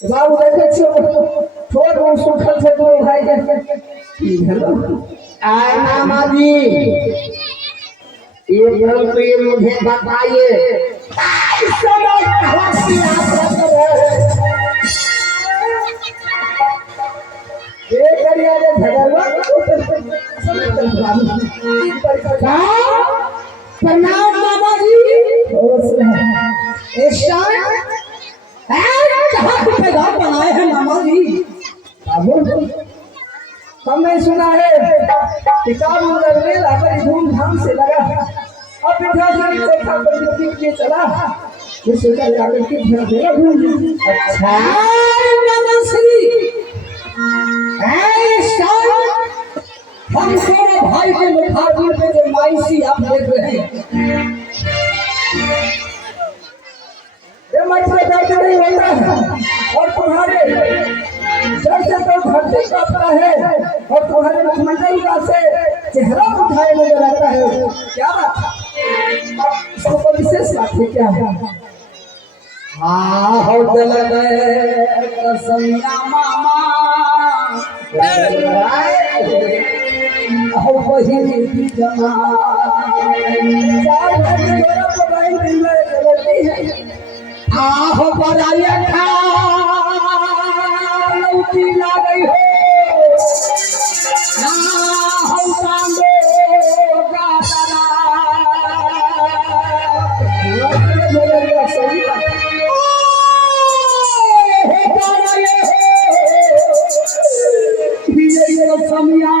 बाबू देखे छोड़ सुखल से दो भाई आय मामा जी तो ये मुझे बताइए प्रणाम मामा जी बनाए हैं मामा जी हमने सुना है किताब बड़ी धूमधाम से लगा अब देखा के चला अच्छा हम भाई के मुखाबिल में जो माइसी आप देख रहे हैं नहीं होता है और तुम्हारे जब से तो धरती कांपता है और तुम्हारे मुखमंडल का से चेहरा उठाए नजर आता है क्या बात इसको विशेष बात है क्या हाँ हो दिल कसमिया मामा हो बहिनी की जमा आहो बराया खा लौटी ला गई हो ना हम सांगे गाना मेरे सही हो बराया ये समिया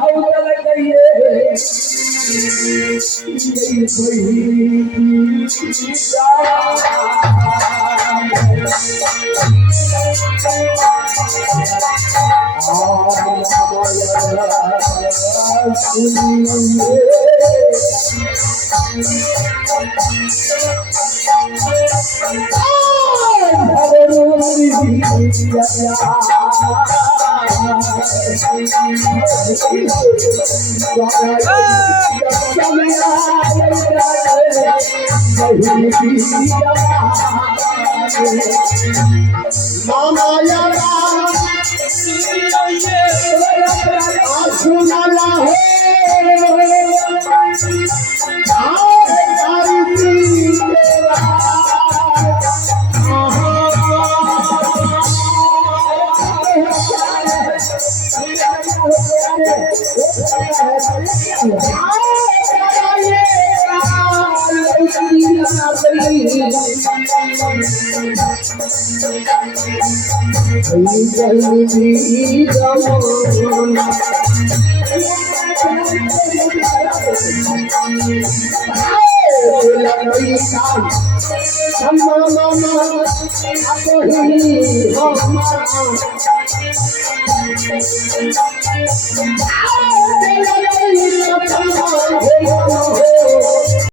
हो चल गई ये कोई मामा यारा सुनाला है